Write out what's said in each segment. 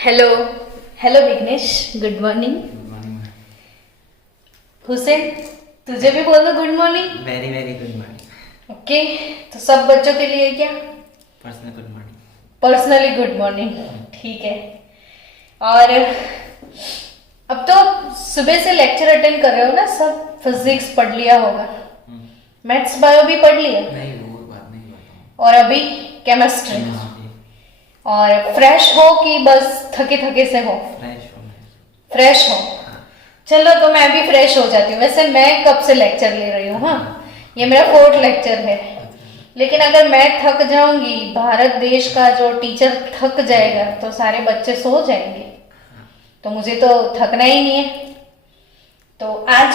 Hello hello Vighnesh, good morning. Good morning. Hussain, तुझे भी बोल दो good morning. Very very good morning. Okay, तो सब बच्चों के लिए क्या personal good morning. Personally good morning, ठीक है। और अब तो सुबह से लेक्चर अटेंड कर रहे हो ना सब? फिजिक्स पढ़ लिया होगा, मैथ्स बायो भी पढ़ लिया, नहीं वो बात नहीं बताऊँ। और अभी केमिस्ट्री। और फ्रेश हो कि बस थके थके से हो? फ्रेश हो। चलो, तो मैं भी फ्रेश हो जाती हूँ। वैसे मैं कब से लेक्चर ले रही हूँ, हाँ, ये मेरा 4th लेक्चर है। लेकिन अगर मैं थक जाऊंगी, भारत देश का जो टीचर थक जाएगा, तो सारे बच्चे सो जाएंगे, तो मुझे तो थकना ही नहीं है। तो आज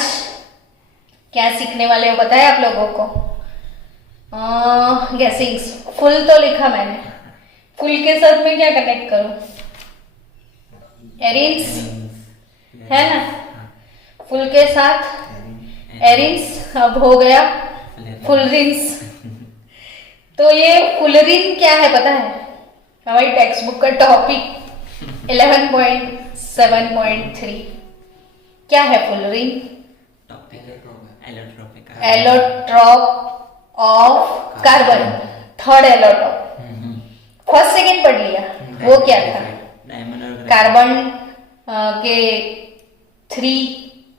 क्या सीखने वाले हो बताया आप लोगों को? गेसिंग्स। फुल तो लिखा मैंने, फुल के साथ मैं क्या कनेक्ट करूं? एरिन्स है ना, फुल के साथ एरिन्स। अब हो गया फुलरिन्स। तो ये फुलरिन क्या है पता है? हमारी टेक्स्ट बुक का टॉपिक 11.7.3 क्या है fullerene? Allotrope of carbon, third allotrope. First second पढ़ लिया, वो क्या था? कार्बन के 3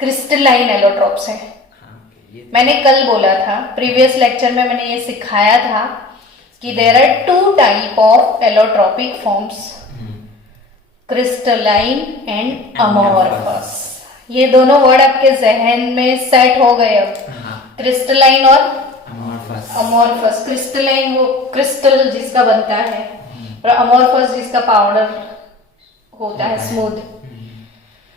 क्रिस्टलाइन एलोट्रॉप्स हैं। मैंने कल बोला था, प्रीवियस लेक्चर में मैंने ये सिखाया था कि there are 2 type of allotropic forms, crystalline and amorphous. ये दोनों वर्ड आपके जहन में सेट हो गए अब, क्रिस्टलाइन और अमोर्फस। क्रिस्टलाइन वो क्रिस्टल जिसका बनता है, और अमोर्फस जिसका पाउडर होता है स्मूथ।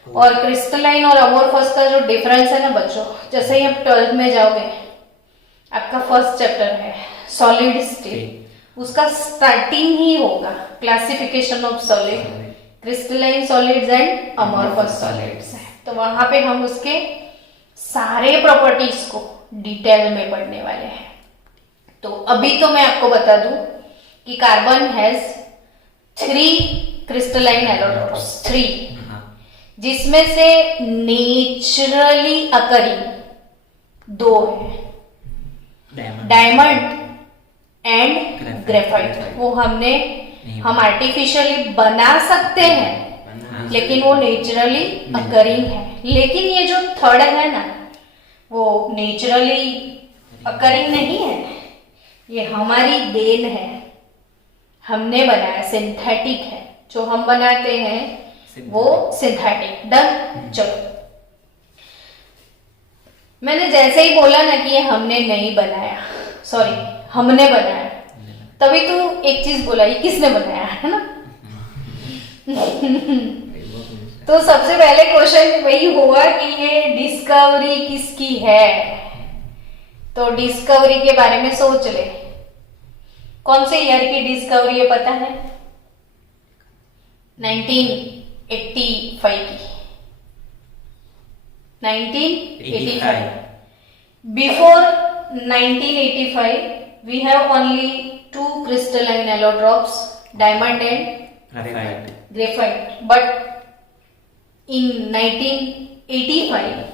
और क्रिस्टलाइन और अमोर्फस का जो डिफरेंस है ना बच्चों, जैसे ही आप 12th में जाओगे, आपका फर्स्ट चैप्टर है सॉलिड स्टेट, उसका स्टार्टिंग ही होगा classification of solid, crystalline solids and amorphous solids है। तो वहां पे हम उसके सारे प्रॉपर्टीज को डिटेल में पढ़ने वाले हैं। तो अभी तो मैं आपको बता दूं कि कार्बन हैज 3 क्रिस्टलाइन एलोट्रॉप्स, 3, जिसमें से नेचुरली अकरिंग 2 है, डायमंड एंड ग्रेफाइट। वो हम आर्टिफिशियली बना सकते हैं, लेकिन वो नेचुरली अकरिंग है। लेकिन ये जो थर्ड है ना, वो नेचुरली अकरिंग नहीं है, ये हमारी देन है, हमने बनाया, सिंथेटिक है। जो हम बनाते हैं वो सिंथेटिक। डन। चलो, मैंने जैसे ही बोला ना कि ये हमने नहीं बनाया, सॉरी हमने बनाया, तभी तो एक चीज बोला, ये किसने बनाया है ना। तो सबसे पहले क्वेश्चन वही हुआ कि ये डिस्कवरी किसकी है। तो डिस्कवरी के बारे में सोच ले, कौन से ईयर की डिस्कवरी है पता है? 1985 की। 1985। Before 1985 we have only 2 crystalline allotropes, diamond and graphite. But in 1985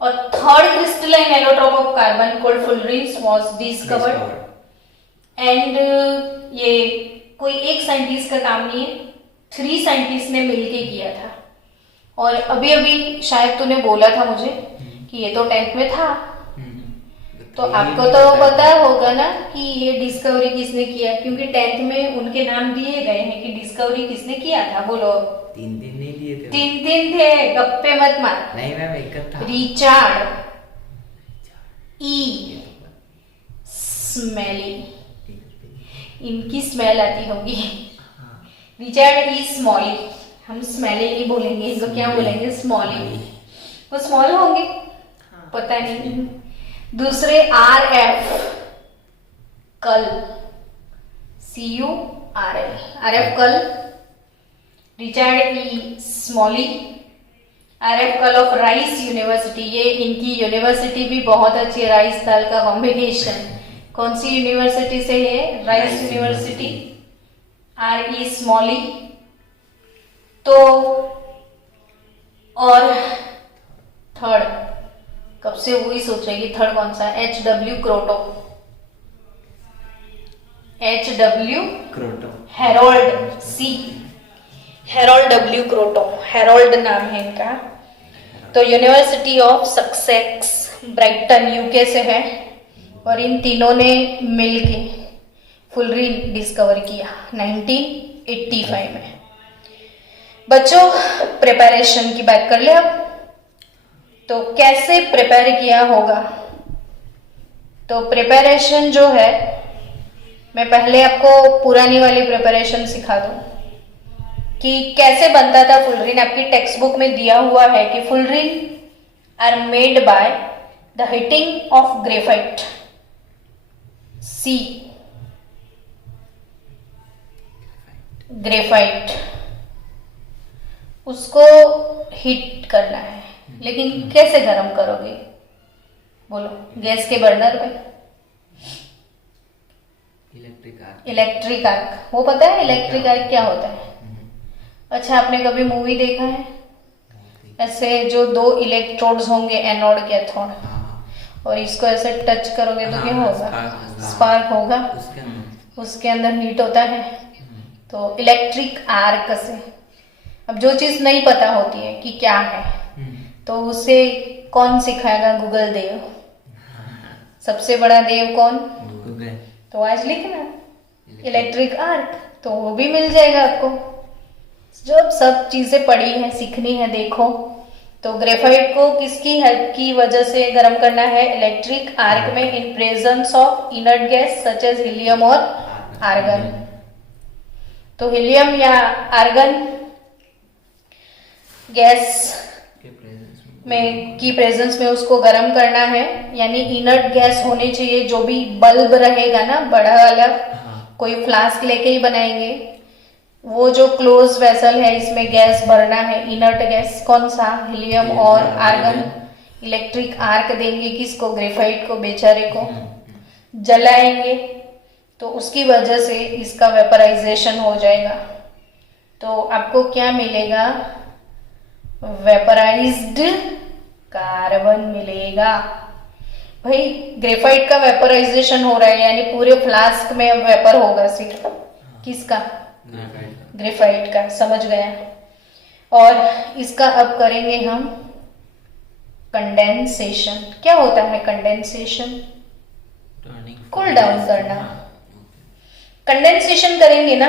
a third crystalline allotrope of carbon called fullerenes was discovered. And ये कोई एक साइंटिस्ट का काम नहीं है, 3 साइंटिस्ट ने मिलके किया था। और अभी अभी शायद तूने बोला था मुझे कि ये तो 10th में था, तो आपको तो पता होगा ना कि ये डिस्कवरी किसने किया, क्योंकि 10th में उनके नाम दिए गए हैं कि डिस्कवरी किसने किया था। बोलो। 3 दिन नहीं दिए थे। 3 थे, गप्पे मत मार। नहीं मैम, एक था। रिचार्ड ई स्मेली, इनकी स्मेल आती होगी। रिचार्ड ई स्मॉली, हम स्मेली नहीं बोलेंगे, इनको क्या बोलेंगे? स्मॉली। वो स्मॉल होंगे, पता नहीं। दूसरे RF कल, CURL, RF कल, रिचार्ड ई स्मॉली, RF कल ऑफ राइस यूनिवर्सिटी। ये इनकी यूनिवर्सिटी भी बहुत अच्छी है, राइस दाल का कॉम्बिनेशन। कौन सी यूनिवर्सिटी से है? Rice university, RE स्मॉली। तो और थर्ड कब से वही सोचेगी थर्ड कौन सा है? HW Kroto, HW Kroto. Harold C, Harold W Kroto, Harold नाम है इनका। तो University of Sussex Brighton UK से है और इन तीनों ने मिलके फुलरीन डिस्कवर किया 1985 में। बच्चों प्रिपरेशन की बात कर ले अब। तो कैसे प्रिपेयर किया होगा? तो प्रिपरेशन जो है, मैं पहले आपको पुरानी वाली प्रिपरेशन सिखा दूं कि कैसे बनता था फुलरीन। आपकी टेक्स्ट बुक में दिया हुआ है कि fullerene are made by the heating of graphite C, graphite उसको हीट करना है, लेकिन कैसे गर्म करोगे? बोलो। गैस के बर्नर पे, इलेक्ट्रिक आर्क। वो पता है इलेक्ट्रिक आर्क क्या होता है? अच्छा, आपने कभी मूवी देखा है ऐसे जो दो इलेक्ट्रोड्स होंगे, एनोड कैथोड, और इसको ऐसे टच करोगे तो क्या होगा? स्पार्क होगा, उसके अंदर हीट होता है। तो इलेक्ट्रिक आर्क से अब जो चीज नहीं पता होती है कि क्या है, तो उसे कौन सिखाएगा? गूगल देव। सबसे बड़ा देव कौन? तो आज लिखना इलेक्ट्रिक आर्क, तो वो भी मिल जाएगा आपको। जब सब चीजें पड़ी हैं, सीखनी है, देखो। तो ग्रेफाइट को किसकी हेल्प की वजह से गर्म करना है? इलेक्ट्रिक आर्क में, in presence of inert gas such as helium और आर्गन। तो हीलियम या आर्गन गैस में की प्रेजेंस में उसको गर्म करना है, यानी इनर्ट गैस होनी चाहिए। जो भी बल्ब रहेगा ना बड़ा वाला, कोई फ्लास्क लेके ही बनाएंगे, वो जो क्लोज वेसल है इसमें गैस भरना है, इनर्ट गैस। कौन सा? हीलियम और आर्गन। इलेक्ट्रिक आर्क देंगे किसको? ग्रेफाइट को, बेचारे को जलाएंगे, तो उसकी वजह से इसका वेपराइजेशन हो जाएगा। तो आपको क्या मिलेगा? वेपराइज्ड कार्बन मिलेगा। भाई ग्रेफाइट का वेपराइजेशन हो रहा है, यानी पूरे फ्लास्क में अब वेपर होगा सिर्फ किसका? ग्रेफाइट का। समझ गया। और इसका अब करेंगे हम कंडेंसेशन। क्या होता है कंडेंसेशन? कूल डाउन करना। कंडेंसेशन करेंगे ना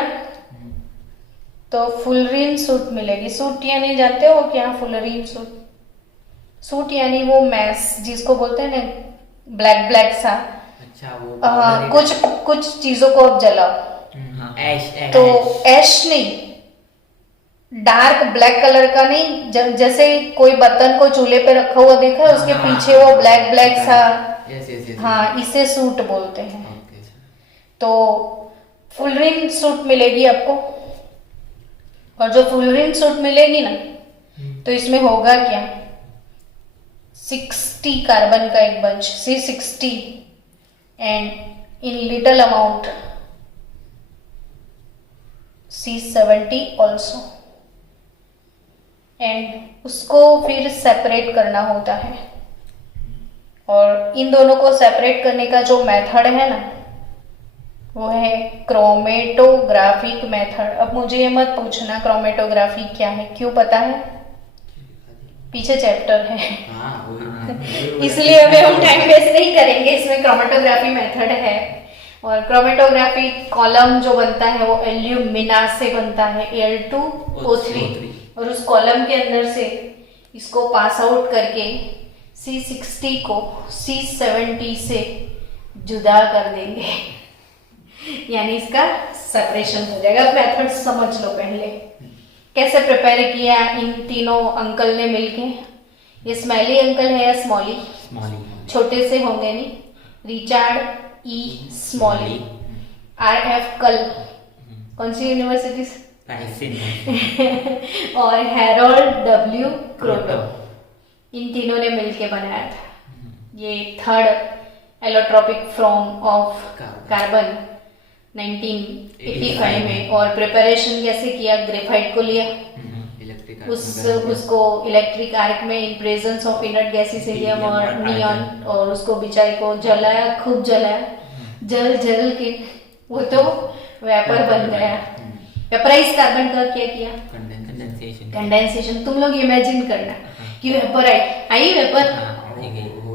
तो फुलरीन सूट मिलेगी। सूट यानी जानते हो क्या? फुलरीन सूट, सूट यानी वो मैस जिसको बोलते हैं ना, ब्लैक ब्लैक सा। अच्छा, वो कुछ चीजों को अब जलाओ, तो ऐश नहीं, डार्क ब्लैक कलर का नहीं, जैसे कोई बर्तन को चूल्हे पे रखा हुआ देखा है, उसके पीछे वो ब्लैक ब्लैक सा। हाँ, इसे सूट बोलते हैं। तो फुलरीन सूट मिलेगी आपको, और जो फुलरीन सूट मिलेगी ना, तो इसमें होगा क्या? 60 कार्बन का एक bunch, C60, and in little amount C70 also. And उसको फिर सेपरेट करना होता है, और इन दोनों को सेपरेट करने का जो मेथड है ना, वो है क्रोमेटोग्राफिक मेथड। अब मुझे ये मत पूछना क्रोमेटोग्राफी क्या है, क्यों पता है? पीछे चैप्टर है। इसलिए अभी हम टाइम वेस्ट नहीं करेंगे, इसमें क्रोमेटोग्राफी मेथड है। और क्रोमेटोग्राफी कॉलम जो बनता है वो एल्यूमिना से बनता है, Al2O3, और उस कॉलम के अंदर से इसको पास आउट करके C60 को C70 से जुदा कर देंगे, यानी इसका सेपरेशन हो जाएगा। मेथड समझ लो पहले कैसे प्रिपेयर किया इन तीनों अंकल ने मिलके। ये स्मैली अंकल है या स्मॉली? छोटे से होंगे नहीं। रिचर्ड E स्मॉली, RF कल, कौन सी यूनिवर्सिटी से? और हैरोल्ड W क्रोटो, इन तीनों ने मिलके बनाया था ये third allotropic form of carbon 1985 में। और प्रिपरेशन कैसे किया? ग्रेफाइट को लिया, इलेक्ट्रिक उसको इलेक्ट्रिक आर्क में in presence of inert gases helium और नियॉन, और उसको बिचारे को जलाया, खूब जलाया, जल के वो तो वेपर बन गया। वेपराइज कार्बन का क्या किया? कंडेंसेशन। तुम लोग इमेजिन करना कि वेपर आई वेपर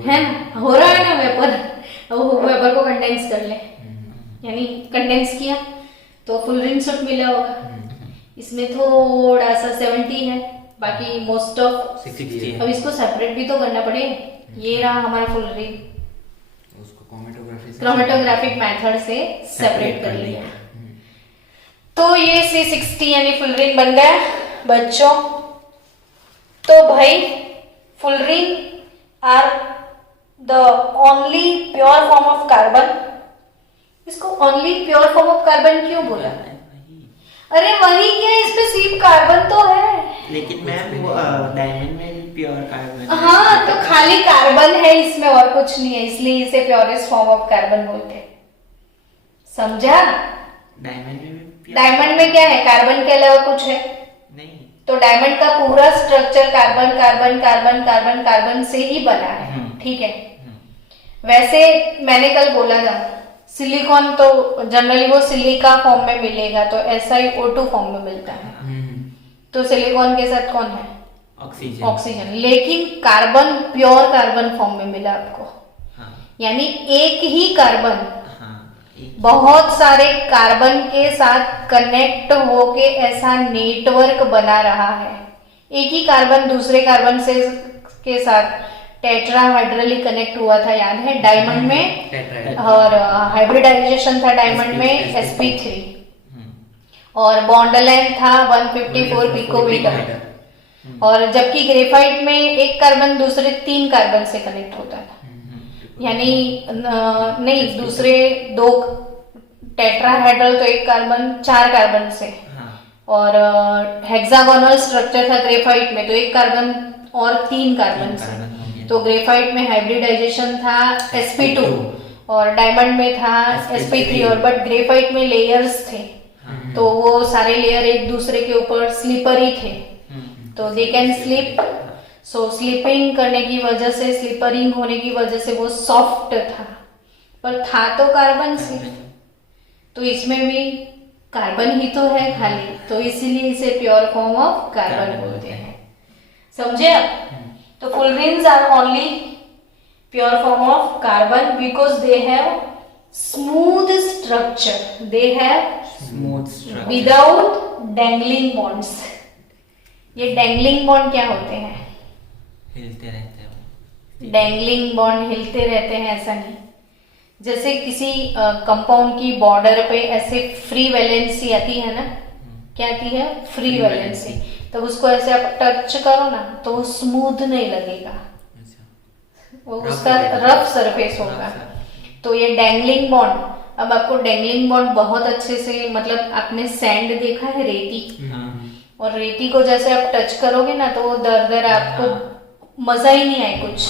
है ना, हो रहा है ना वेपर, वेपर को कंडेंस कर ले, यानी कंडेंस किया तो फुल रिंग शॉट मिला होगा। इसमें थोड़ा सा 70 है, बाकी मोस्ट ऑफ 60 है। अब इसको सेपरेट भी तो करना पड़े। ये रहा हमारा फुल रिंग, उसको क्रोमेटोग्राफिक मेथड से सेपरेट कर लिया। तो ये C60 यानी फुल रिंग बन गया बच्चों। तो भाई fullerene are the only pure form of carbon. इसको only pure form of carbon क्यों बोला? अरे वही क्या, इसमें सिर्फ कार्बन तो है। लेकिन मैम वो डायमंड में भी प्योर कार्बन। हाँ, तो खाली कार्बन है इसमें और कुछ नहीं है, इसलिए इसे प्योरेस्ट फॉर्म ऑफ कार्बन बोलते हैं। समझा? डायमंड में क्या है? कार्बन के अलावा कुछ है नहीं। तो डायमंड का पूरा structure carbon carbon carbon carbon carbon से ही बना है, ठीक है। वैसे मैंने कल बोला था सिलिकॉन तो जनरली वो सिलिका फॉर्म में मिलेगा, तो SiO2 फॉर्म में मिलता है। तो सिलिकॉन के साथ कौन है? ऑक्सीजन। लेकिन कार्बन प्योर कार्बन फॉर्म में मिला आपको। यानी एक ही कार्बन बहुत सारे कार्बन के साथ कनेक्ट होके ऐसा नेटवर्क बना रहा है। एक ही कार्बन दूसरे कार्बन से के साथ टेट्राहाइड्रली कनेक्ट हुआ था, याद है डायमंड में, और हाइब्रिडाइजेशन था डायमंड में sp3, और बॉन्ड लेंथ था 154 पिकोमीटर। और जबकि ग्रेफाइट में एक कार्बन दूसरे 3 कार्बन से कनेक्ट होता था, यानी नहीं, दूसरे 2 टेट्राहाइड्रल तो एक कार्बन 4 कार्बन से, और हेक्सागोनल स्ट्रक्चर था ग्रेफाइट में तो एक कार्बन और 3 कार्बन से। तो ग्रेफाइट में हाइब्रिडाइजेशन था sp2 और डायमंड में था sp3, और बट ग्रेफाइट में लेयर्स थे, तो वो सारे लेयर एक दूसरे के ऊपर स्लिपरी थे, तो they can slip. So slipping करने की वजह से, स्लिपरिंग होने की वजह से वो सॉफ्ट था, पर था तो कार्बन से, तो इसमें भी कार्बन ही तो है खाली, तो इसीलिए इसे प्योर फॉर्म ऑफ कार्बन बोलते हैं। समझे आप? तो fullerenes are only pure form of carbon because they have smooth structure, they have without dangling bonds. ये डैंगलिंग बॉन्ड क्या होते हैं? हिलते रहते हैं। डैंगलिंग बॉन्ड हिलते रहते हैं ऐसा नहीं, जैसे किसी कंपाउंड की बॉर्डर पे ऐसे फ्री वैलेंसी आती है ना, क्या आती है? Free valency. तो उसको ऐसे आप टच करो ना तो वो स्मूथ नहीं लगेगा, वो उसका रफ सरफेस होगा। तो ये डैंगलिंग बॉन्ड, अब आपको डैंगलिंग बॉन्ड बहुत अच्छे से, मतलब आपने सैंड देखा है, रेती, और रेती को जैसे आप टच करोगे ना तो वो दर आपको मजा ही नहीं आए कुछ।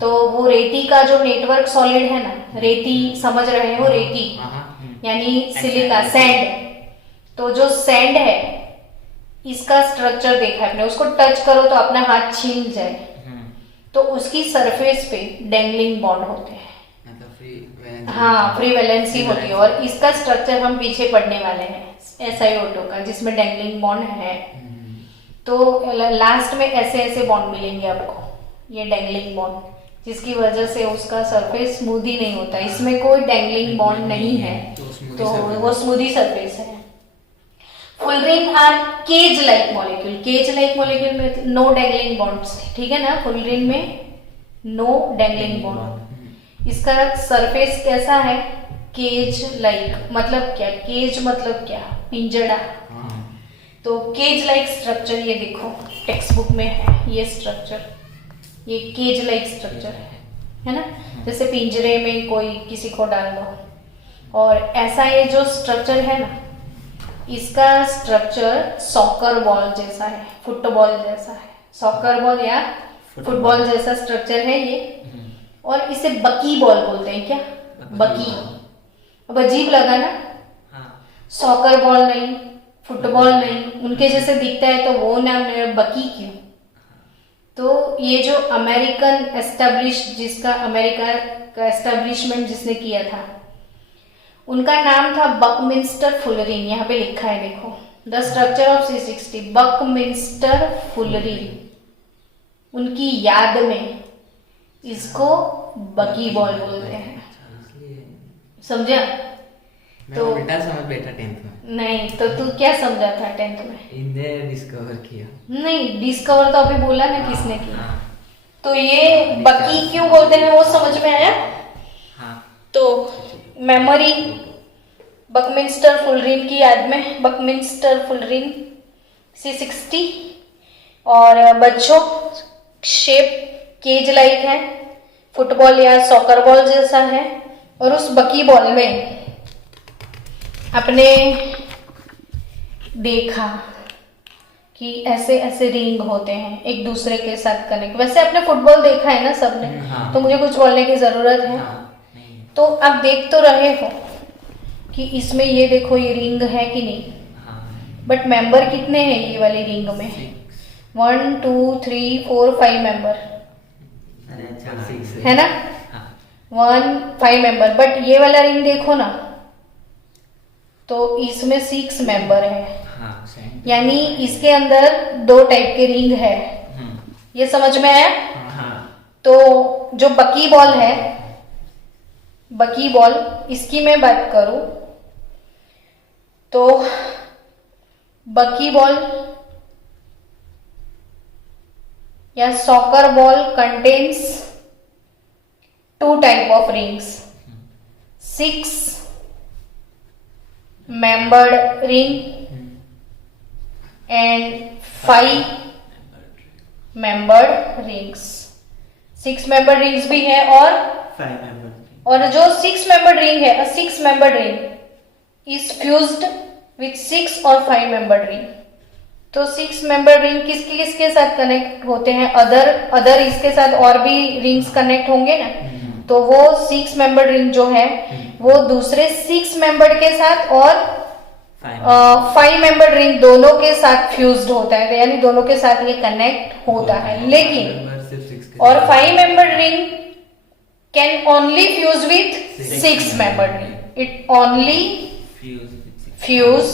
तो वो रेती का जो नेटवर्क सॉलिड है ना, रेती समझ रहे हो, रेती यानी सिलिका, सैंड। तो जो सैंड है इसका स्ट्रक्चर देखा है आपने, उसको टच करो तो अपना हाथ छीन जाए, तो उसकी सरफेस पे डैंगलिंग बॉन्ड होते हैं, हाँ, फ्री वैलेंसी होती है। और इसका स्ट्रक्चर हम पीछे पढ़ने वाले हैं SiO2 का, जिसमें डैंगलिंग बॉन्ड है। तो लास्ट में ऐसे ऐसे बॉन्ड मिलेंगे आपको, ये डैंगलिंग बॉन्ड, जिसकी वजह से उसका सरफेस स्मूदी नहीं होता। इसमें कोई डैंगलिंग बॉन्ड नहीं है, तो वो स्मूदी सरफेस है। Fullerene are cage like molecule. Cage like molecule में नो डैंगलिंग बॉन्ड्स, ठीक है ना? फुल रिंग में नो डैंगलिंग बॉन्ड। इसका सरफेस कैसा है? Cage like. मतलब क्या? केज मतलब क्या? पिंजड़ा। तो केज लाइक स्ट्रक्चर, ये देखो टेक्स्ट बुक में है ये स्ट्रक्चर, ये केज लाइक स्ट्रक्चर है ना, जैसे पिंजरे में कोई किसी को डाल दो। और ऐसा ये जो स्ट्रक्चर है ना, इसका स्ट्रक्चर सॉकर बॉल जैसा है, फुटबॉल जैसा है, सॉकर बॉल या फुटबॉल जैसा स्ट्रक्चर है ये। और इसे बकी बॉल बोलते हैं। क्या? बकी। अब अजीब लगा ना, सॉकर बॉल नहीं, फुटबॉल नहीं, उनके जैसे दिखता है तो वो नाम ले बकी क्यों? तो ये जो अमेरिकन एस्टेब्लिश, जिसका अमेरिका का एस्टेब्लिशमेंट जिसने किया था, उनका नाम था बकमिंस्टर फुलरिन। यहाँ पे लिखा है देखो, the structure of C60, Buckminster fullerene. उनकी याद में इसको बकी बॉल बोलते हैं, समझा? मैं तो उल्टा समझ बैठा 10th में। नहीं तो तू क्या समझा था 10th में? इनने डिस्कवर किया। नहीं, डिस्कवर तो अभी बोला ना किसने किया। हाँ तो ये बकी क्यों बोलते हैं वो समझ में आया? हाँ। तो मेमोरी बकमिंस्टर फुलरिन की याद में, बकमिंस्टर फुलरिन C60। और बच्चों, शेप केज लाइक है, फुटबॉल या सॉकर बॉल जैसा है। और उस बकी बॉल में आपने देखा कि ऐसे ऐसे रिंग होते हैं एक दूसरे के साथ कनेक्ट। वैसे आपने फुटबॉल देखा है ना सबने? हाँ। तो मुझे कुछ बोलने की जरूरत है? हाँ, नहीं। तो आप देख तो रहे हो कि इसमें ये देखो, ये रिंग है कि नहीं? हाँ। बट मेंबर कितने हैं ये वाली रिंग में? 1 2 3 4 5 मेंबर अरे अच्छा 6 है ना? हाँ 5 मेंबर। बट ये वाला रिंग देखो ना, तो इसमें 6 मेंबर है। हाँ same। यानी इसके अंदर 2 टाइप के रिंग है। ये समझ में आया? हाँ तो जो बकी बॉल है, बकी बॉल, इसकी मैं बात करूं तो बकी बॉल या soccer ball contains 2 type of rings, 6 membered ring and 5 membered rings। 6 membered rings भी है और 5 member। जो 6 membered ring है, 6 membered ring is fused with 6 और 5 membered ring। तो 6 membered ring किसके किसके साथ कनेक्ट होते हैं? अदर इसके साथ और भी रिंग्स कनेक्ट होंगे ना। तो वो 6 membered ring जो है वो दूसरे 6 membered के साथ और 5 membered ring दोनों के साथ फ्यूज्ड होता है। यानी दोनों के साथ ये कनेक्ट होता है। लेकिन और 5 membered ring can only fuse with 6 membered ring। It only fuse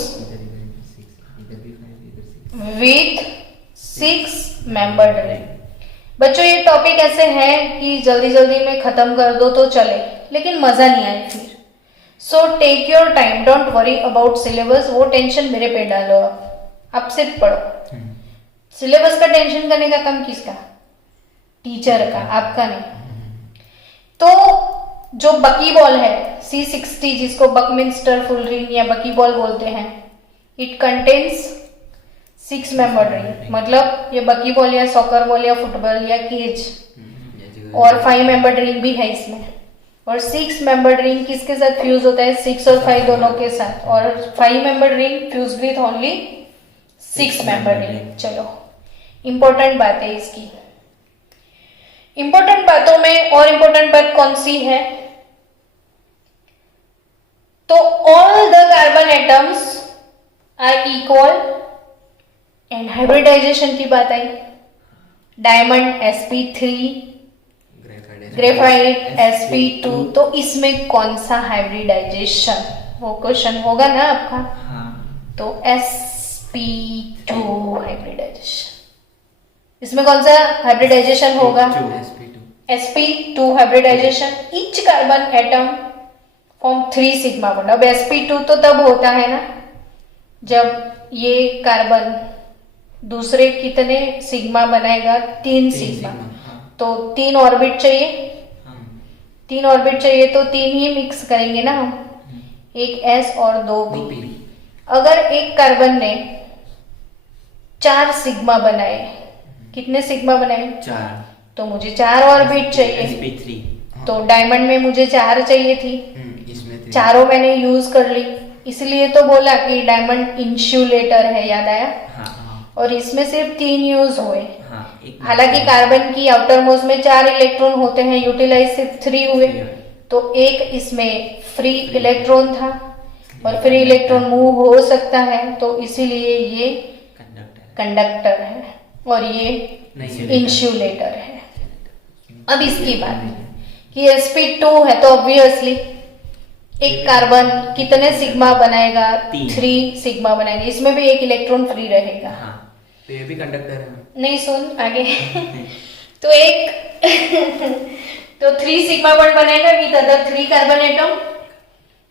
with 6 membered ring। बच्चों ये टॉपिक ऐसे है कि जल्दी जल्दी में खत्म कर दो तो चले, लेकिन मजा नहीं आए फिर। So take your time, don't worry about syllabus. वो टेंशन मेरे पे डालो, आप सिर्फ पढ़ो। सिलेबस का टेंशन करने का काम किसका? टीचर का, आपका नहीं। तो जो बकी बॉल है C60, जिसको बकमिंस्टर फुलरिन या बकी बॉल बोलते हैं, इट कंटेन्स 6 membered ring। मतलब ये बकी बॉल या सॉकर बॉल या फुटबॉल या केज, और 5 membered ring भी है इसमें। और 6 membered ring किसके साथ फ्यूज होता है? 6 और 5 दोनों के साथ। और 5 membered ring fuse with only 6 membered ring। चलो, इंपॉर्टेंट बात है इसकी। इंपॉर्टेंट बातों में और इंपॉर्टेंट बात कौन सी है? तो all the carbon atoms are equal and hybridization की बात आई। Diamond sp3, graphite sp2। तो इसमें कौन सा हाइब्रिडाइजेशन? वो क्वेश्चन होगा ना आपका। हाँ। तो sp2 हाइब्रिडाइजेशन। इसमें कौन सा हाइब्रिडाइजेशन होगा? sp2 hybridization. Each carbon atom form 3 sigma bond. अब sp2 तो तब होता है ना जब ये कार्बन दूसरे कितने सिग्मा बनाएगा? 3 सिग्मा। तो 3 ऑर्बिट चाहिए। 3 ऑर्बिट चाहिए तो 3 ही मिक्स करेंगे ना हम, एक s और 2 p। अगर एक कार्बन ने 4 सिग्मा बनाए, कितने सिग्मा बनाए? 4। तो मुझे 4 ऑर्बिट चाहिए। sp3। तो डायमंड में मुझे 4 चाहिए थी, इसमें चारों मैंने यूज कर ली। इसलिए तो बोला कि डायमंड इंसुलेटर है, याद आया? और इसमें सिर्फ 3 यूज हुए। हालांकि कार्बन की आउटर मोस्ट में 4 इलेक्ट्रॉन होते हैं, यूटिलाइज सिर्फ 3 हुए। तो एक इसमें फ्री इलेक्ट्रॉन था, और फ्री इलेक्ट्रॉन मूव हो सकता है, तो इसीलिए ये कंडक्टर है और ये इंसुलेटर है। अब इसकी बात कि sp2 है तो ऑब्वियसली एक कार्बन कितने सिग्मा बनाएगा? 3 सिग्मा बनाएगा। इसमें भी एक इलेक्ट्रॉन फ्री रहेगा। हाँ, तो ये भी कंडक्टर है। नहीं, सुन आगे। तो एक तो 3 सिग्मा बॉन्ड बनेगा with other 3 carbon atom.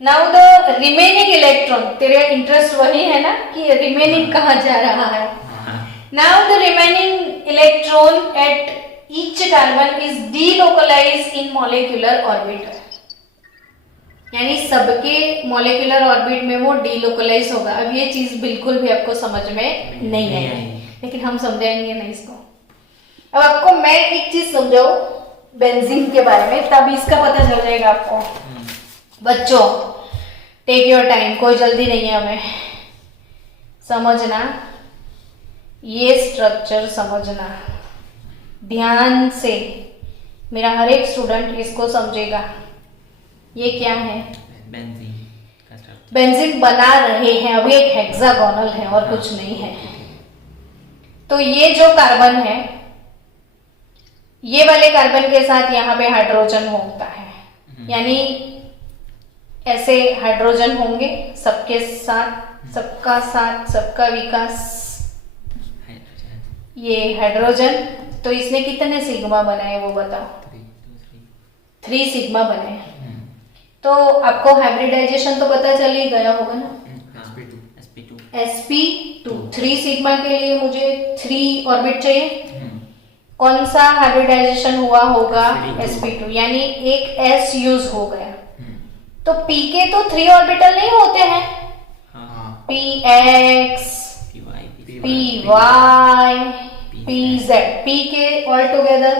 Now the remaining electron, तेरे इंटरेस्ट वही है ना कि रिमेनिंग कहाँ जा रहा है। Now the remaining electron at each carbon is delocalised in molecular orbit, यानी सबके मॉलिक्यूलर ऑर्बिट में वो डीलोकलाइज होगा। अब ये चीज बिल्कुल भी आपको समझ में नहीं आई, लेकिन हम समझाएंगे नहीं इसको। अब आपको मैं एक चीज समझाऊं बेंजीन के बारे में, तब इसका पता चल जाएगा आपको। बच्चों टेक योर टाइम, कोई जल्दी नहीं है हमें। समझना, ये स्ट्रक्चर समझना ध्यान से, मेरा हर एक स्टूडेंट इसको समझेगा। ये क्या है? बेंजीन का स्ट्रक्चर। बेंजीन बना रहे हैं, अभी एक हेक्सागोनल है और कुछ नहीं है। तो ये जो कार्बन है, ये वाले कार्बन के साथ यहाँ पे हाइड्रोजन होता है, यानी ऐसे हाइड्रोजन होंगे सबके साथ, सबका विकास, ये हाइड्रोजन। तो इसने कितने सिग्मा बनाए वो बताओ? 3 सिग्मा बने। तो आपको हाइब्रिडाइजेशन तो पता चल ही गया होगा ना। sp2 3 सिग्मा के लिए मुझे 3 ऑर्बिट चाहिए। कौन सा हाइब्रिडाइजेशन हुआ होगा? sp2, यानी एक s यूज हो गया। तो p के तो 3 ऑर्बिटल नहीं होते हैं, px, py, pz, p के ऑल टुगेदर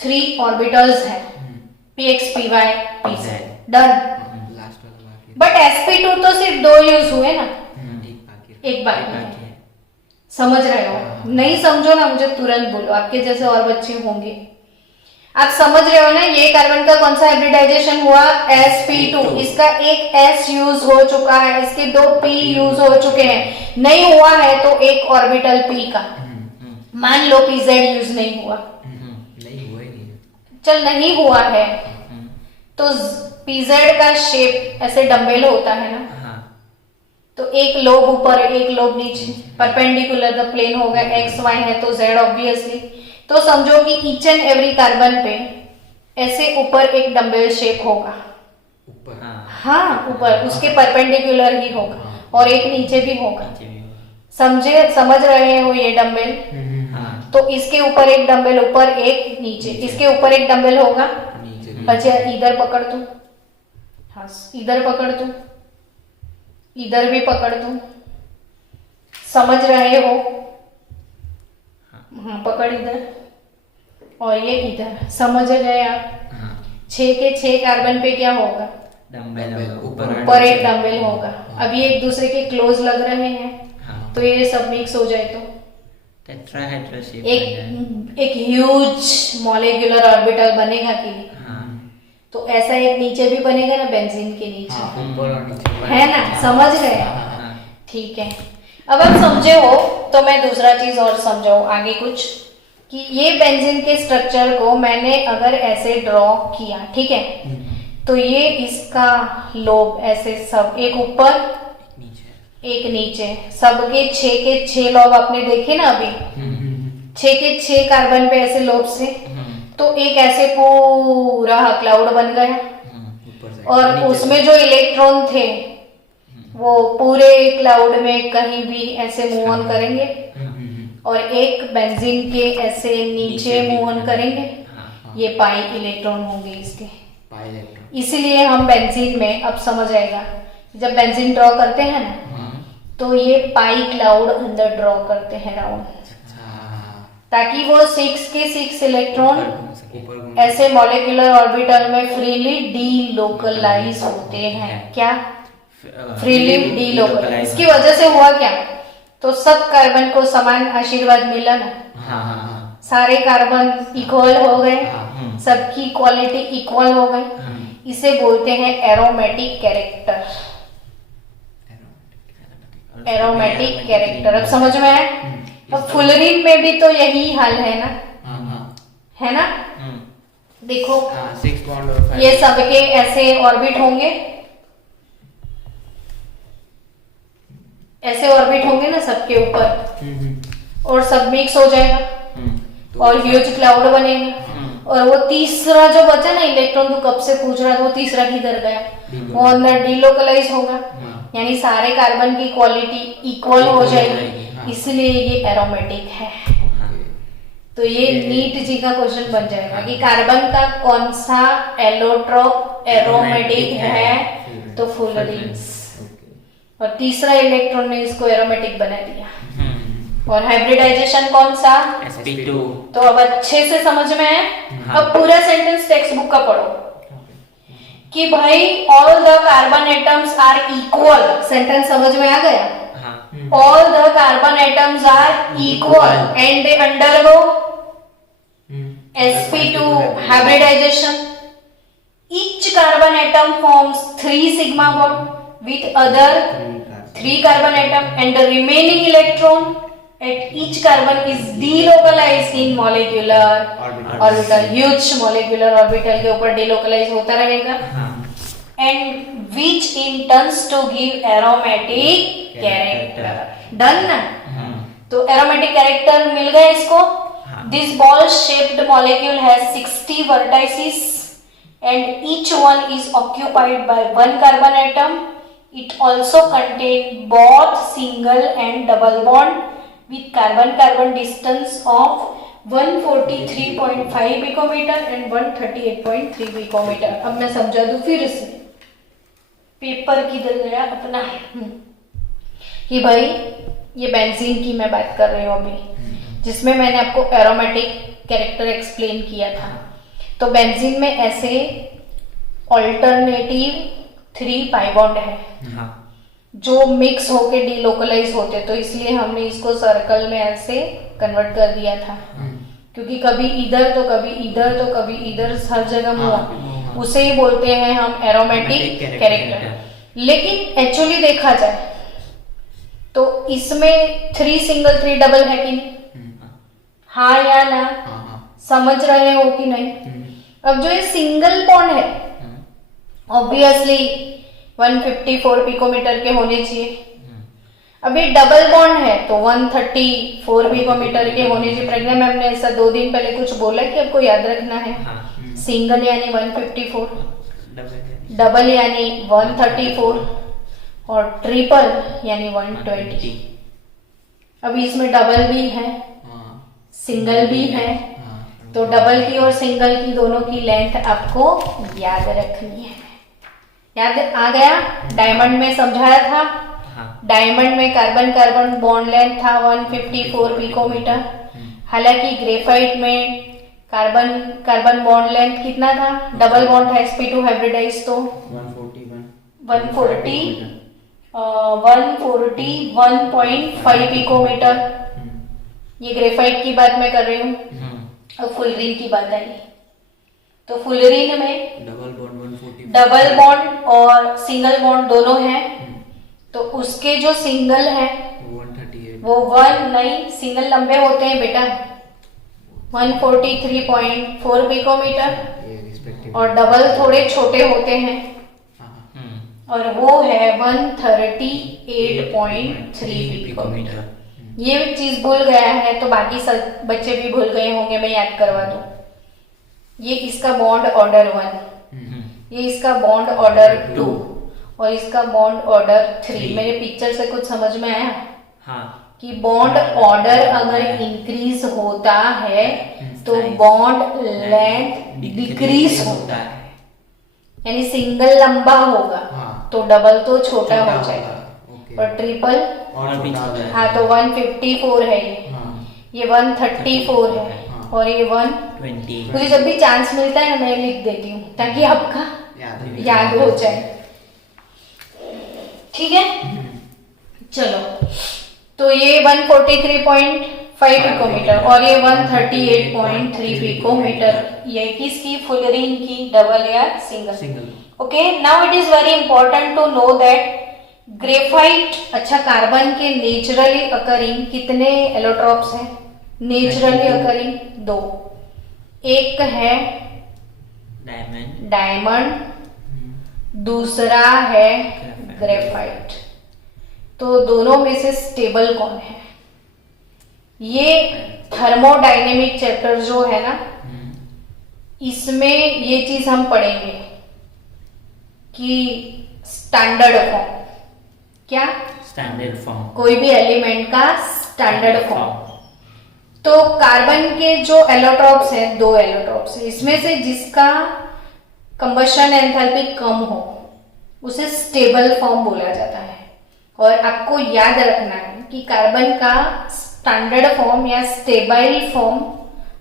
3 ऑर्बिटल्स हैं, px, py, pz, done. But sp2 तो सिर्फ 2 यूज हुए ना, एक बाकी है। समझ रहे हो? नहीं समझो ना मुझे तुरंत बोलो, आपके जैसे और बच्चे होंगे। आप समझ रहे हो ना, ये कार्बन का कौन सा हाइब्रिडाइजेशन हुआ? sp2। इसका एक s यूज हो चुका है, इसके 2 p यूज हो चुके हैं। नहीं हुआ है तो एक ऑर्बिटल p का, मान लो pz यूज नहीं हुआ, चल नहीं हुआ है तो pz का शेप ऐसे डम्बेल होता है ना, तो एक लोब ऊपर एक लोब नीचे, परपेंडिकुलर द प्लेन हो गया, एक्स वाई है तो z ऑब्वियसली। तो समझो कि ईच एंड एवरी कार्बन पे ऐसे ऊपर एक डम्बेल शेप होगा, हाँ ऊपर उसके परपेंडिकुलर ही होगा, और एक नीचे भी होगा। समझ रहे हो ये डम्बेल? तो इसके ऊपर एक डम्बेल ऊपर, एक नीचे, इसके ऊपर एक डम्बेल होगा। अच्छा इधर पकड़ तू, हाँ इधर पकड़ तू, इधर भी पकड़ तू, समझ रहे हो? हाँ पकड़ इधर, और ये इधर, समझ गए आप? 6 के 6 कार्बन पे क्या होगा? ऊपर एक डम्बेल होगा। अब ये एक दूसरे के क्लोज लग रहे हैं, तो ये सब मिक्स हो जाए तो एक ह्यूज मॉलिक्यूलर ऑर्बिटल बनेगा कि नहीं? तो ऐसा एक नीचे भी बनेगा ना, बेंजीन के नीचे, है ना? समझ रहे हैं? ठीक है। अब आप समझे हो तो मैं दूसरा चीज और समझाऊं आगे कुछ, कि ये बेंजीन के स्ट्रक्चर को मैंने अगर ऐसे ड्रॉ किया, ठीक है, तो ये इसका लोब ऐसे सब, एक ऊपर एक नीचे, सबके 6 के 6 लोब आपने देखे ना अभी, 6 के 6 कार्बन पे ऐसे लोब से, तो एक ऐसे पूरा क्लाउड बन गया, और उसमें जो इलेक्ट्रॉन थे वो पूरे क्लाउड में कहीं भी ऐसे मूव ऑन करेंगे, और एक बेंजीन के ऐसे नीचे मूव ऑन करेंगे, ये पाई इलेक्ट्रॉन होंगे इसके। इसीलिए हम बेंजीन में, अब समझ आएगा, जब बेंजीन ड्रॉ करते हैं ना, तो ये पाई क्लाउड अंदर ड्रॉ करते हैं राउंड, ताकि वो 6 के 6 इलेक्ट्रॉन ऐसे मॉलिक्यूलर ऑर्बिटल में फ्रीली डीलोकलाइज होते हैं। क्या? Freely delocalize. इसकी वजह से हुआ क्या? तो सब कार्बन को समान आशीर्वाद मिला ना, सारे कार्बन इक्वल हो गए, सबकी क्वालिटी इक्वल हो गई। इसे बोलते हैं एरोमेटिक कैरेक्टर। Aromatic character. अब समझ में आया? अब फुलरीन में भी तो यही हाल है ना, है ना? देखो 6 बॉन्ड और 5 ये सबके ऐसे ऑर्बिट होंगे, ऐसे ऑर्बिट होंगे ना सबके ऊपर, और सब मिक्स हो जाएगा और ह्यूज क्लाउड बनेगा। और वो तीसरा जो बचा ना इलेक्ट्रॉन, तो कब से पूछ रहा था, वो तीसरा किधर गया? वो अंदर डिलोकलाइज होगा, यानी सारे कार्बन की क्वालिटी इक्वल हो जाएगी, इसलिए ये एरोमेटिक है। तो ये नीट जी का क्वेश्चन बन जाएगा कि कार्बन का कौन सा एलोट्रोप एरोमेटिक है, तो फुलरीन्स। और तीसरा इलेक्ट्रॉन ने इसको एरोमेटिक बना दिया। और हाइब्रिडाइजेशन कौन सा? sp2। तो अब अच्छे से समझ में है। अब पूरा सेंटेंस टेक्स्ट बुक का पढ़ो कि भाई all the carbon atoms are equal. Sentence समझ में आ गया? All the carbon atoms are equal and they undergo sp2 hybridization. Each carbon atom forms 3 sigma bond with other 3 carbon atom, and the remaining electron at each carbon is delocalized in molecular orbital. Huge molecular orbital के ऊपर delocalize होता रहेगा, and which in turns to give aromatic character. Done ना? तो aromatic character मिल गया इसको। This ball shaped molecule has 60 vertices and each one is occupied by one carbon atom. It also contains both single and double bond with carbon-carbon distance of 143.5 picometer and 138.3 picometer. अब मैं समझा दूं फिर से, paper किधर गया अपना, कि भाई ये बेंजीन की मैं बात कर रही हूँ अभी, जिसमें मैंने आपको एरोमेटिक कैरेक्टर एक्सप्लेन किया था। तो बेंजीन में ऐसे ऑल्टरनेटिव 3 पाई बॉन्ड है जो मिक्स होके डिलोकलाइज होते, तो इसलिए हमने इसको सर्कल में ऐसे कन्वर्ट कर दिया था, क्योंकि कभी इधर तो कभी इधर तो कभी इधर, हर जगह मुआ, उसे ही बोलते हैं हम एरोमेटिक कैरेक्टर। लेकिन एक्चुअली देखा जाए तो इसमें 3 सिंगल 3 डबल है कि नहीं? हाँ या ना? समझ रहे हो कि नहीं? अब जो ये सिंगल बॉन्ड है ऑब्वियसली 154 पिकोमीटर के होने चाहिए। अब ये डबल बॉन्ड है तो 134 पिकोमीटर के होने चाहिए। प्रज्ञा मैम ने ऐसा 2 दिन पहले कुछ बोला कि आपको याद रखना है। सिंगल यानी 154, डबल यानी 134 और ट्रिपल यानी 120। अभी इसमें डबल भी है, सिंगल भी है, तो डबल की और सिंगल की दोनों की लेंथ आपको याद रखनी है। याद आ गया? डायमंड में समझाया था, डायमंड में कार्बन कार्बन बॉन्ड लेंथ था 154 पिकोमीटर। हालांकि ग्रेफाइट में कार्बन कार्बन बॉन्ड लेंथ कितना था? डबल बॉन्ड था sp2 हाइब्रिडाइज, तो 141.5 पिकोमीटर। ये ग्रेफाइट की बात मैं कर रही हूँ। अब फुलरीन की बात आई, तो फुलरीन में डबल बॉन्ड और सिंगल बॉन्ड दोनों हैं, तो उसके जो सिंगल है वो 1 नहीं, सिंगल लंबे होते हैं बेटा, 143.4 पिकोमीटर और डबल थोड़े छोटे होते हैं और वो है 138.3 पिकोमीटर। ये चीज भूल गया है तो बाकी सब बच्चे भी भूल गए होंगे, मैं याद करवा दूं। ये इसका बॉन्ड ऑर्डर 1, ये इसका बॉन्ड ऑर्डर 2 और इसका बॉन्ड ऑर्डर 3। मेरे पिक्चर से कुछ समझ में आया? कि बॉन्ड ऑर्डर अगर इंक्रीज होता है तो बॉन्ड लेंथ डिक्रीज होता है, यानी सिंगल लंबा होगा तो डबल तो छोटा हो जाएगा और ट्रिपल हाँ तो 154 है, ये 134 है और ये 120। मुझे जब भी चांस मिलता है ना मैं लिख देती हूँ ताकि आपका याद हो जाए, ठीक है? चलो, तो ये 143.5 पिकोमीटर और ये 138.3 पिकोमीटर, ये किसकी? फुलरीन की, डबल या single? Okay, now it is very important to know that graphite, अच्छा कार्बन के नेचुरली अकरिंग कितने एलोट्रॉप्स हैं? Naturally occurring 2। एक है डायमंड, डायमंड, दूसरा है ग्रेफाइट। तो दोनों में से स्टेबल कौन है? ये थर्मोडायनेमिक चैप्टर जो है ना, इसमें ये चीज हम पढ़ेंगे कि स्टैंडर्ड फॉर्म, क्या स्टैंडर्ड फॉर्म, कोई भी एलिमेंट का स्टैंडर्ड फॉर्म। तो कार्बन के जो एलोट्रॉप्स हैं, 2 एलोट्रॉप्स हैं, इसमें से जिसका कंबशन एंथैल्पी कम हो उसे स्टेबल फॉर्म बोला जाता है। और आपको याद रखना है कि कार्बन का स्टैंडर्ड फॉर्म या स्टेबल फॉर्म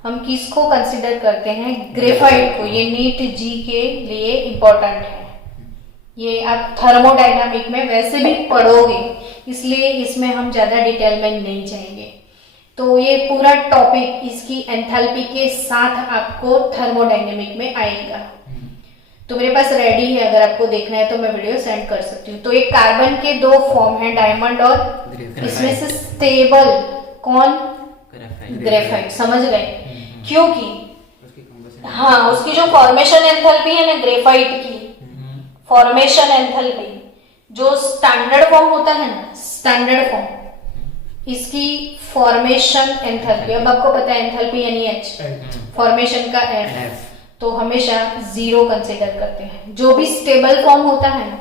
हम किसको कंसीडर करते हैं? ग्रेफाइट को। ये नीट जी के लिए इंपॉर्टेंट है, ये आप थर्मोडायनामिक में वैसे भी पढ़ोगे, इसलिए इसमें हम ज्यादा डिटेल में नहीं जाएंगे। तो ये पूरा टॉपिक इसकी एंथैल्पी के साथ आपको थर्मोडायनेमिक में आएगा। तो मेरे पास रेडी है, अगर आपको देखना है तो मैं वीडियो सेंड कर सकती हूँ। तो एक कार्बन के 2 फॉर्म हैं, डायमंड और इसमें से स्टेबल कौन? ग्रेफाइट। समझ गए? क्योंकि हाँ, उसकी जो फॉर्मेशन एंथैल्पी है ना ग्रेफाइट की, फॉर्मेशन एंथैल्पी जो स्टैंडर्ड फॉर्म होता है ना, स्टैंडर्ड फॉर्म, इसकी फॉर्मेशन एंथैल्पी, अब आपको पता है एंथैल्पी यानी एच, फॉर्मेशन का एफ, तो हमेशा 0 कंसीडर करते हैं। जो भी स्टेबल फॉर्म होता है ना,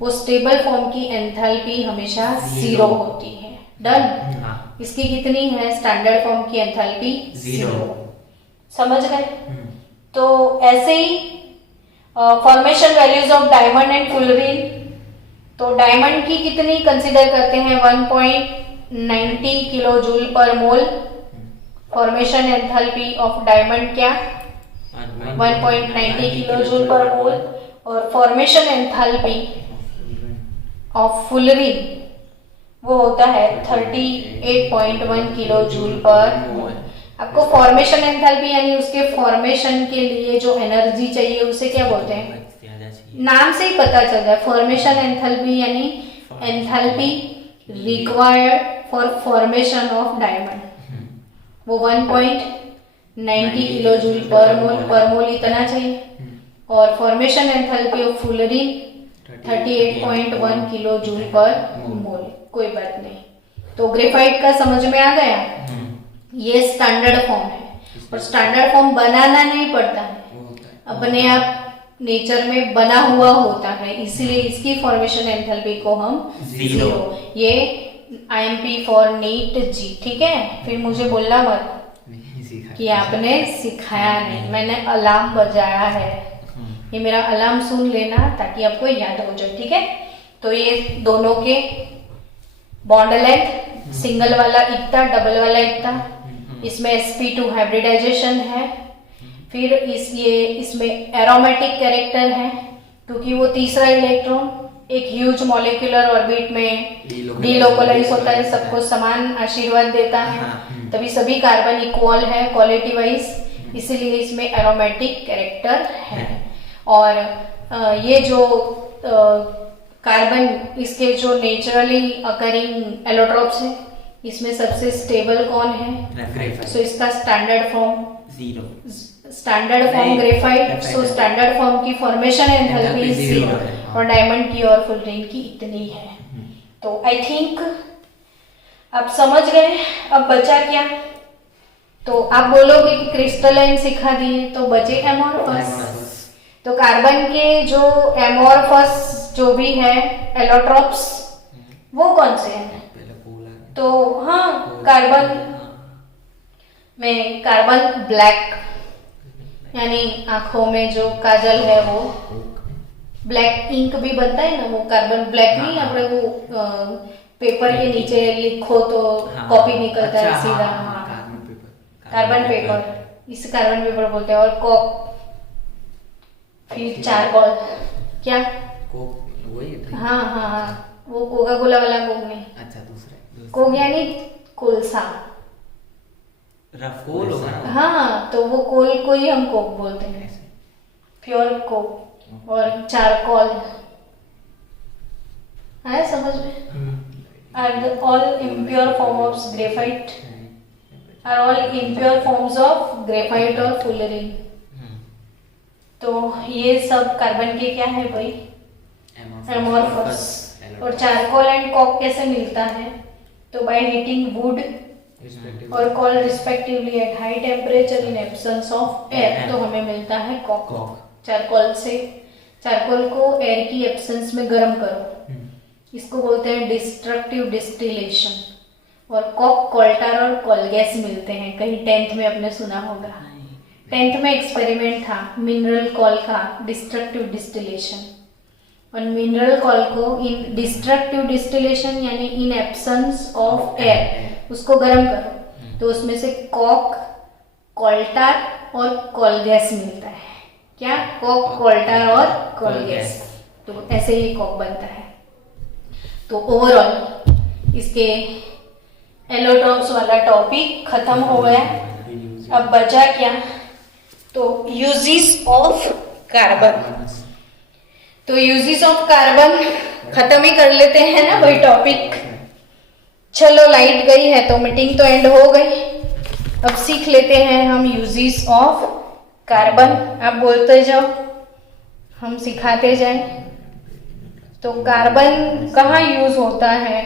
वो स्टेबल फॉर्म की एंथैल्पी हमेशा 0 होती है। डन? इसकी कितनी है स्टैंडर्ड फॉर्म की एंथैल्पी? 0। समझ गए? तो ऐसे ही formation values of diamond and fullerene, तो डायमंड की कितनी कंसीडर करते हैं? 1.90 kilo joule per mole. Formation enthalpy of diamond क्या? 1.90 किलो जूल पर मोल। और फॉर्मेशन एंथैल्पी ऑफ फुलरीन वो होता है 38.1 किलो जूल पर मोल। आपको फॉर्मेशन एंथैल्पी यानी उसके फॉर्मेशन के लिए जो एनर्जी चाहिए उसे क्या बोलते हैं? नाम से ही पता चल जाए, फॉर्मेशन एंथैल्पी यानी enthalpy required for formation of diamond, वो 1.90 किलो जूल पर मोल इतना चाहिए। और formation enthalpy of fullerene 38.1 kilo joule per mole. कोई बात नहीं। तो ग्रेफाइट का समझ में आ गया? ये स्टैंडर्ड फॉर्म है, और स्टैंडर्ड फॉर्म बनाना नहीं पड़ता है, अपने आप नेचर में बना हुआ होता है, इसलिए इसकी फॉर्मेशन एंथैल्पी को हम 0। ये IMP फॉर नीट जी, ठीक है? फिर मुझे बोलना मत कि आपने सिखाया नहीं, मैंने अलार्म बजाया है, ये मेरा अलार्म सुन लेना ताकि आपको याद हो जाए, ठीक है? तो ये दोनों के बॉन्ड लेंथ, सिंगल वाला इतना, डबल वाला इतना, इसमें sp2 हाइब्रिडाइजेशन है। फिर इसमें एरोमेटिक कैरेक्टर है, क्योंकि वो तीसरा इलेक्ट्रॉन एक ह्यूज मॉलिक्यूलर ऑर्बिट में डीलोकलाइज होता है, सबको समान आशीर्वाद देता है, तभी सभी कार्बन इक्वल है क्वालिटी वाइज, इसीलिए इसमें एरोमेटिक कैरेक्टर है। और ये जो कार्बन, इसके जो नेचुरली अकरिंग एलोट्रॉप्स है, इसमें सबसे स्टेबल कौन है? सो इसका standard form 0, standard form graphite. So standard form की फॉर्मेशन एंथैल्पी 0 और डायमंड की और फुलरीन की इतनी है। तो आई थिंक आप समझ गए। अब बचा क्या? तो आप बोलोगे कि क्रिस्टलाइन सिखा दिए, तो बचे एमोर्फस। तो कार्बन के जो एमोर्फस जो भी है एलोट्रॉप्स, वो कौन से हैं? तो हाँ, कार्बन में कार्बन ब्लैक, यानी आंखों में जो काजल है वो ब्लैक इंक भी बनता है ना, वो कार्बन ब्लैक नहीं, अपने वो पेपर के नीचे लिखो तो कॉपी निकलता है सीधा, कार्बन पेपर, इसे कार्बन पेपर बोलते हैं। और कोक, फिर चारकोल, क्या? हाँ हाँ हाँ, वो कोका कोला वाला कोक नहीं, अच्छा दूसरा कोक यानी कोलसा, रफ कोल होगा। हाँ, तो वो कोल को ही हम कोक बोलते हैं, प्योर कोक। और चारकोल, आया समझ में? Are all impure form of graphite, are all impure forms of graphite और फुलरिन। तो ये सब कार्बन के क्या है भाई? एमोर्फस। और चारकोल एंड कॉक कैसे मिलता है? तो बाय हीटिंग वुड और call respectively at high temperature in absence of air, तो हमें मिलता है कॉक। चारकोल से, चारकोल को एयर की एब्सेंस में गर्म करो, इसको बोलते हैं डिस्ट्रक्टिव डिस्टिलेशन। और कॉक, कोल्टार और कोल गैस मिलते हैं, कहीं 10th में आपने सुना होगा। 10th में एक्सपेरिमेंट था मिनरल कॉल का डिस्ट्रक्टिव डिस्टिलेशन। और मिनरल कॉल को इन डिस्ट्रक्टिव डिस्टिलेशन यानी इन एब्सेंस ऑफ एयर उसको गर्म करो, तो उसमें से कॉक, कोल्टार और कोल गैस मिलता है। क्या? कॉक, कोल्टार और कोल गैस। तो ऐसे ही कॉक बनता है। तो ओवरऑल इसके एलोट्रॉप्स वाला टॉपिक खत्म हो गया। अब बचा क्या? तो यूजेस ऑफ कार्बन। तो यूजेस ऑफ कार्बन खत्म ही कर लेते हैं ना भाई टॉपिक। चलो लाइट गई है तो मीटिंग तो एंड हो गई। अब सीख लेते हैं हम यूजेस ऑफ कार्बन। आप बोलते जाओ, हम सिखाते जाएं। तो कार्बन कहाँ यूज होता है?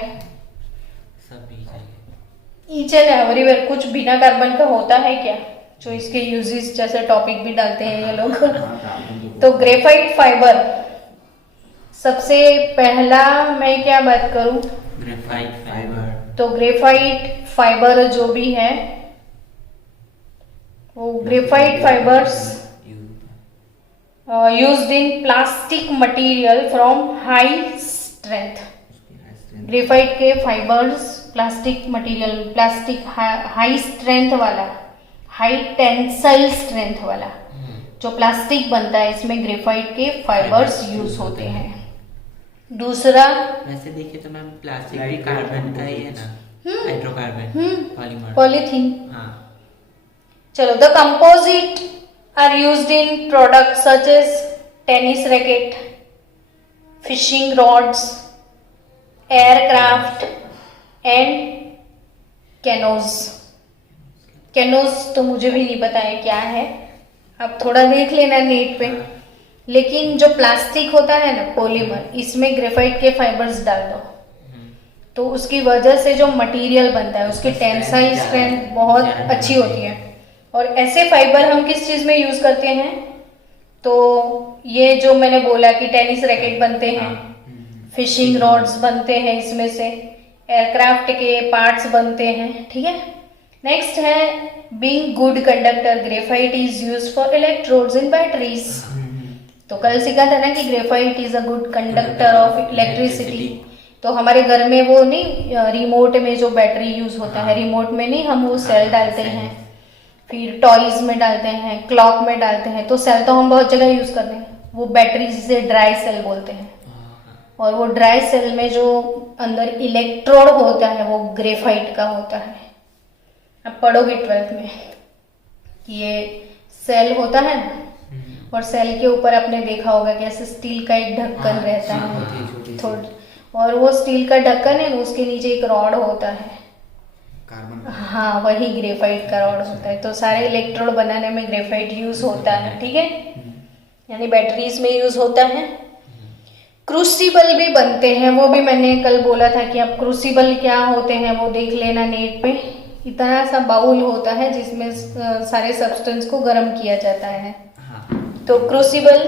Each and everywhere. कुछ बिना कार्बन का होता है क्या जो इसके यूजेस जैसे टॉपिक भी डालते हैं ये लोग? तो ग्रेफाइट फाइबर, सबसे पहला मैं क्या बात करूं? Graphite fibre. तो ग्रेफाइट फाइबर जो भी है वो graphite fibres used in plastic material from high strength। Graphite के fibres plastic material, plastic high strength वाला, हाई टेंसाइल स्ट्रेंथ वाला जो प्लास्टिक बनता है इसमें ग्रेफाइट के फाइबर्स यूज होते हैं। दूसरा, वैसे देखे तो मैम प्लास्टिक भी कार्बन का ही है ना, हाइड्रोकार्बन, पॉलीमर, पॉलीथीन। हाँ। चलो, the composite are used in products such as tennis racket, fishing rods, aircraft and canoes। canoes तो मुझे भी नहीं पता है क्या है, आप थोड़ा देख लेना नेट पे। लेकिन जो प्लास्टिक होता है ना पॉलीमर, इसमें ग्रेफाइट के फाइबर्स डाल दो तो उसकी वजह से जो मटेरियल बनता है उसकी टेंसाइल स्ट्रेंथ बहुत अच्छी होती है। और ऐसे फाइबर हम किस चीज में यूज करते हैं? तो ये जो मैंने बोला कि टेनिस रैकेट बनते हैं, फिशिंग रॉड्स बनते हैं, इसमें से एयरक्राफ्ट के पार्ट्स बनते हैं। ठीक है। नेक्स्ट है being good conductor, graphite is used for electrodes in batteries. तो कल सीखा था ना कि graphite is a good conductor of electricity. तो हमारे घर में वो नहीं, रिमोट में जो बैटरी यूज होता है, रिमोट में नहीं, हम वो सेल डालते हैं, फिर टॉयज में डालते हैं, क्लॉक में डालते हैं। तो सेल तो हम बहुत जगह यूज करते हैं, वो बैटरी जिसे ड्राई सेल बोलते हैं। और वो ड्राई सेल में जो अंदर इलेक्ट्रोड होता है वो ग्रेफाइट का होता है। अब पढ़ोगे 12th में कि ये सेल होता है ना, और सेल के ऊपर आपने देखा होगा कि ऐसे स्टील का एक ढक्कन रहता है थोड़ा, और वो स्टील का ढक्कन है, उसके नीचे एक रॉड होता है, हाँ वही ग्रेफाइट का रॉड होता है। तो सारे इलेक्ट्रोड बनाने में ग्रेफाइट यूज होता है। ठीक है, यानी बैटरीज में यूज होता है। क्रूसिबल भी बनते हैं, वो भी मैंने कल बोला था कि अब क्रूसिबल क्या होते हैं वो देख लेना नेट पे। इतना सा बाउल होता है जिसमें सारे सब्सटेंस को गर्म किया जाता है। तो crucible.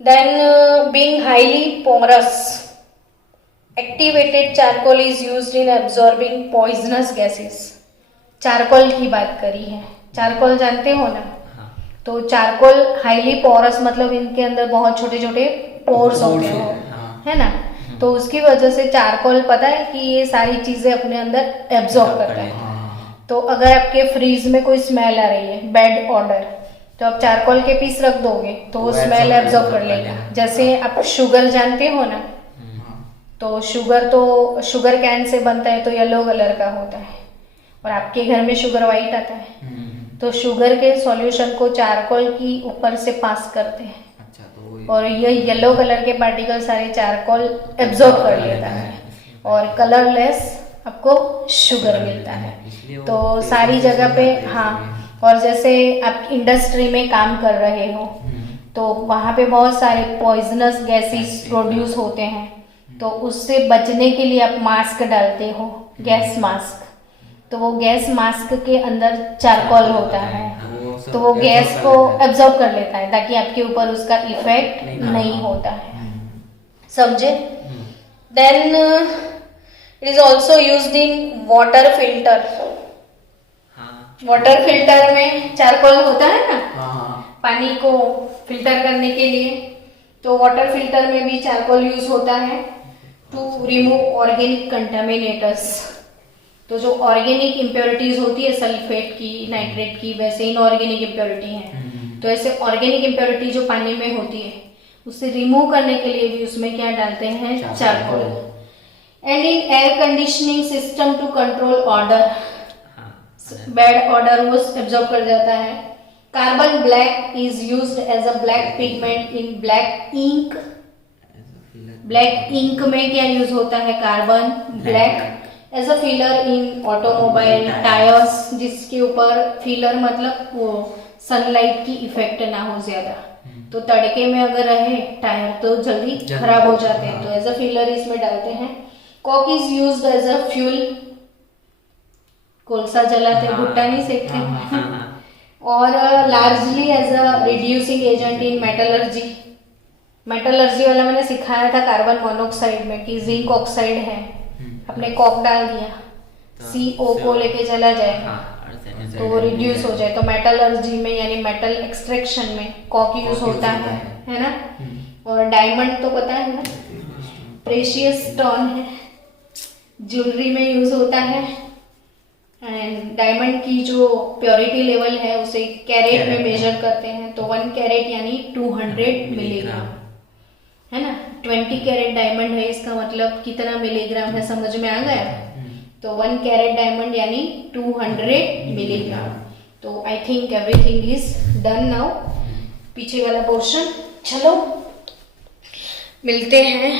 Then being highly porous, activated charcoal is used in absorbing poisonous gases. Charcoal की बात करी है, चारकोल जानते हो ना? तो चारकोल हाईली पोरस मतलब इनके अंदर बहुत छोटे छोटे पोर्स होते हैं, है ना? तो उसकी वजह से चारकोल, पता है कि ये सारी चीजें अपने अंदर एब्जॉर्ब करता है। तो अगर आपके फ्रीज में कोई स्मेल आ रही है, बैड ऑर्डर, तो आप चारकोल के पीस रख दोगे तो वो स्मेल एब्जॉर्ब कर लेगा। जैसे आप शुगर जानते हो ना, तो शुगर कैन से बनता है तो येलो कलर का होता है, और आपके घर में शुगर व्हाइट आता है। तो शुगर के सॉल्यूशन को चारकोल की ऊपर से पास करते हैं। अच्छा, तो और ये येलो कलर के पार्टिकल सारे चारकोल एब्जॉर्ब कर लेता है और कलरलेस आपको शुगर मिलता है। तो सारी जगह पे हाँ, और जैसे आप इंडस्ट्री में काम कर रहे हो तो वहाँ पे बहुत सारे पॉइजनस गैसेस प्रोड्यूस होते हैं, तो उससे बचने के लिए आप मास्क डालते हो, गैस मास्क। तो वो गैस मास्क के अंदर चारकोल होता है, तो वो गैस को एब्जॉर्ब कर लेता है ताकि आपके ऊपर उसका इफेक्ट नहीं होता है, समझे। Then it is also used in water filter. Water filter में चारकोल होता है ना, पानी को फिल्टर करने के लिए, तो वाटर फिल्टर में भी चारकोल यूज होता है टू रिमूव ऑर्गेनिक कंटामिनेटर्स। तो जो ऑर्गेनिक इम्प्योरिटीज होती है सल्फेट की, नाइट्रेट की, वैसे इनऑर्गेनिक इम्प्योरिटी है। तो ऐसे ऑर्गेनिक इम्प्योरिटी जो पानी में होती है उसे रिमूव करने के लिए भी उसमें क्या डालते हैं, charcoal. And in air conditioning system to control order, bad order वो एब्जॉर्ब कर जाता है। Carbon black is used as a black pigment in black ink. Black ink में क्या यूज होता है, carbon black. As a filler in automobile tyres, जिसके ऊपर फिलर मतलब वो सनलाइट की इफेक्ट ना हो ज्यादा, तो तड़के में अगर रहे टायर तो जल्दी खराब हो जाते हैं, तो एज अ फिलर इसमें डालते हैं। Coke is used as a fuel, कोलसा जलाते, भुट्टा नहीं सेकते। और largely as a reducing agent in metallurgy. Metallurgy वाला मैंने सिखाया था कार्बन मोनोक्साइड में कि जिंक ऑक्साइड है, आपने कॉक डाल दिया, CO को लेके चला जाएगा तो वो रिड्यूस हो जाए। तो मेटलर्जी में यानी मेटल एक्सट्रैक्शन में कॉक यूज होता है ना। और डायमंड तो पता है ना, प्रेशियस स्टोन है, ज्वेलरी में यूज होता है। एंड डायमंड की जो प्योरिटी लेवल है उसे कैरेट में मेजर करते हैं, तो 1 कैरेट यानी 200 मिलीग्राम है ना। 20 कैरेट डायमंड है, इसका मतलब कितना मिलीग्राम है, समझ में आ गया। तो 1 कैरेट डायमंड यानी 200 मिलीग्राम। तो I think everything is done now, पीछे वाला पोर्शन। चलो मिलते हैं